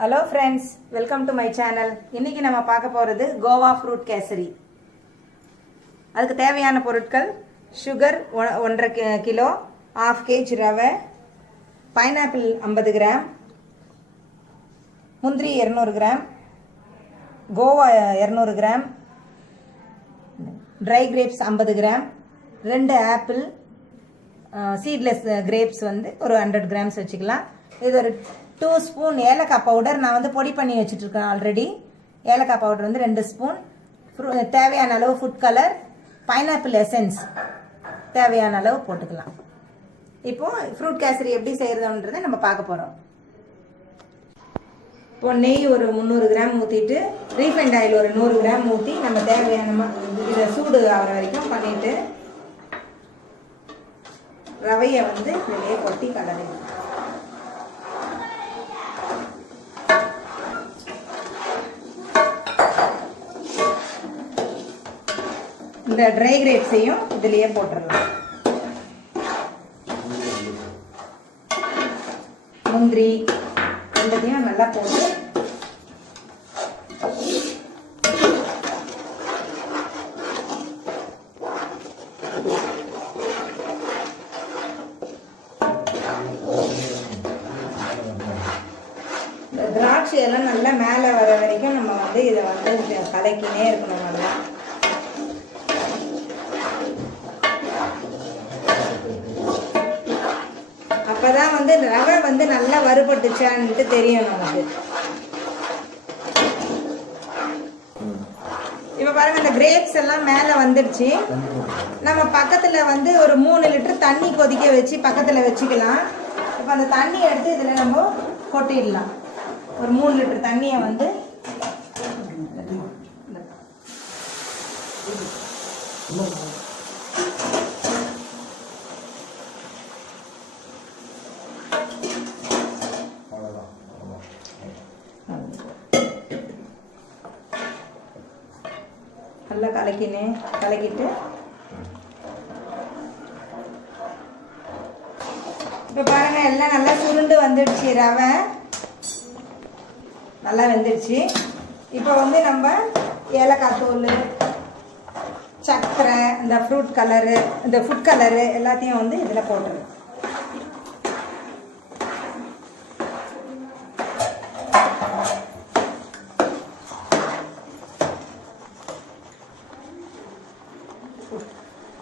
Hello friends, welcome to my channel. இன்னைக்கு நம்ம பார்க்க போறது கோவா ஃப்ரூட் கேசரி. அதுக்கு தேவையான பொருட்கள் sugar 1.5 கிலோ, 1/2 kg ரவை, பைனாப்பிள் 50 கிராம், முந்திரி 200 gram, Goa 200 gram, dry grapes 50 gram, 2 apple, seedless grapes வந்து ஒரு 100 கிராம்ஸ் வச்சுக்கலாம். இது ஒரு 2 ஸ்பூன் ஏலக்காய் பவுடர் நான் வந்து பொடி பண்ணி வச்சுட்டு இருக்கேன் ஆல்ரெடி. ஏலக்காய் பவுடர் வந்து 2 ஸ்பூன், தேவையான அளவு ஃபுட் கலர், பைனாப்பிள் எசன்ஸ் தேவையான அளவு போட்டுக்கலாம். இப்போ ஃப்ரூட் கேசரி எப்படி செய்யறதுன்றதை நம்ம பார்க்க போறோம். இப்போ நெய் ஒரு 300 கிராம் ஊற்றிட்டு, ரீஃபைண்ட் ஆயில் ஒரு 100 கிராம் ஊற்றி நம்ம தேவையான இதை சூடு ஆகிற வரைக்கும் பண்ணிட்டு ரவையை வந்து இதிலேயே கொட்டி கலரிடணும். இந்த ட்ரை கிரேப்ஸையும் இதுலயே போட்டுடலாம். முந்திரி ரெண்டையும் நல்லா போட்டு திராட்சை எல்லாம் நல்லா மேலே வர வரைக்கும் நம்ம வந்து இதை வந்து கலக்கினே இருக்கணும். நல்லா அப்பதான் வந்து ரவை வந்து நல்லா வறுபட்டுச்சான்ட்டு தெரியும் நமக்கு. இப்ப பாருங்க, இந்த கிரேப்ஸ் எல்லாம் மேல வந்துடுச்சு. நம்ம பக்கத்துல வந்து ஒரு 3 லிட்டர் தண்ணி கொதிக்க வச்சு பக்கத்துல வச்சுக்கலாம். இப்ப அந்த தண்ணி எடுத்து இதுல நம்ம கொட்டிடலாம். ஒரு 3 லிட்டர் தண்ணியை வந்து நல்லா கலக்கிட்டு இப்போ பாருங்க, எல்லாம் நல்லா சுருண்டு வந்துடுச்சு. ரவை நல்லா வெந்துடுச்சு. இப்போ வந்து நம்ம ஏலக்காய் தூள், சர்க்கரை, இந்த ஃப்ரூட் கலரு, இந்த ஃபுட் கலரு எல்லாத்தையும் வந்து இதில் போட்டுருவோம்.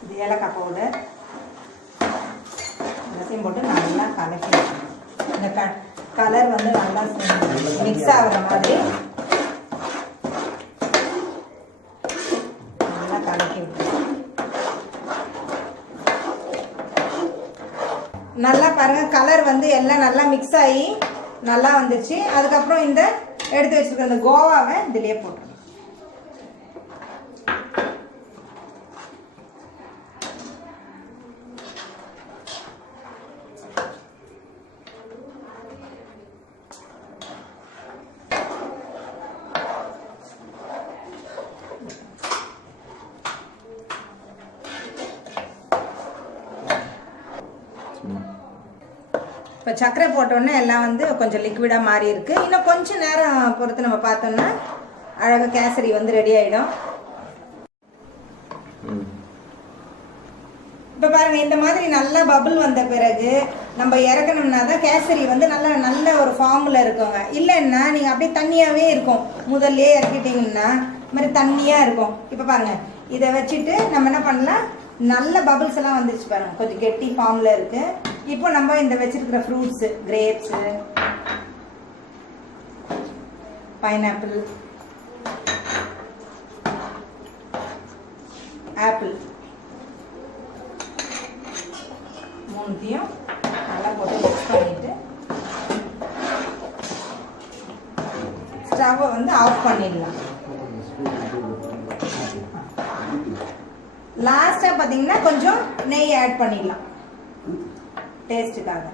இது ஏலக்காய் பவுடர் எல்லாத்தையும் போட்டு நல்லா கலக்கி, இந்த கலர் வந்து நல்லா மிக்ஸ் ஆகுற மாதிரி நல்லா கலக்கி விட்டுருவோம். நல்லா பாருங்க, கலர் வந்து எல்லாம் நல்லா மிக்ஸ் ஆகி நல்லா வந்துச்சு. அதுக்கப்புறம் இந்த எடுத்து வச்சிருக்க இந்த கோவாவை இதுலயே போட்டுருவோம். இப்போ சர்க்கரை போட்டோன்னே எல்லாம் வந்து கொஞ்சம் லிக்விடாக மாறி இருக்கு. இன்னும் கொஞ்சம் நேரம் பொறுத்து நம்ம பார்த்தோம்னா அழகாக கேசரி வந்து ரெடி ஆகிடும். இப்போ பாருங்க, இந்த மாதிரி நல்லா பபுள் வந்த பிறகு நம்ம இறக்கணும்னா தான் கேசரி வந்து நல்ல ஒரு ஃபார்மில் இருக்குங்க. இல்லைன்னா நீங்கள் அப்படியே தண்ணியாகவே இருக்கும். முதல்ல இறக்கிட்டிங்கன்னா இந்த மாதிரி தண்ணியாக இருக்கும். இப்போ பாருங்க, இதை வச்சுட்டு நம்ம என்ன பண்ணலாம், நல்ல பபுள்ஸ் எல்லாம் வந்துருச்சு பாருங்க, கொஞ்சம் கெட்டி ஃபார்ம்ல இருக்கு. இப்போ நம்ம இந்த வச்சிருக்கிற ஃப்ரூட்ஸ், கிரேப்ஸ், பைனாப்பிள், ஆப்பிள் மூணுத்தையும் நல்லா போட்டு மிக்ஸ் பண்ணிட்டு ஸ்டவ்வை வந்து ஆஃப் பண்ணிடலாம். லாஸ்டா பாத்தீங்கன்னா கொஞ்சம் நெய் ஆட் பண்ணிடலாம் டேஸ்டுக்காக.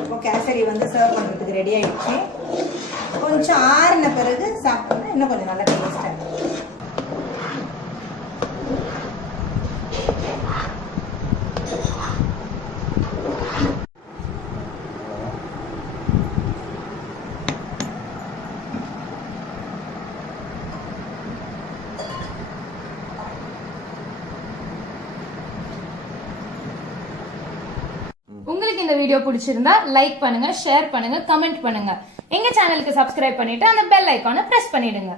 இப்போ கேசரி வந்து சர்வ் பண்றதுக்கு ரெடி ஆயிடுச்சு. கொஞ்சம் ஆறின பிறகு சாப்பிட்டோம்னா இன்னும் கொஞ்சம் நல்லா டேஸ்டா இருக்கும். உங்களுக்கு இந்த வீடியோ பிடிச்சிருந்தா லைக் பண்ணுங்க, ஷேர் பண்ணுங்க, கமெண்ட் பண்ணுங்க. எங்க சேனலுக்கு சப்ஸ்கிரைப் பண்ணிட்டு அந்த பெல் ஐகானை பிரஸ் பண்ணிடுங்க.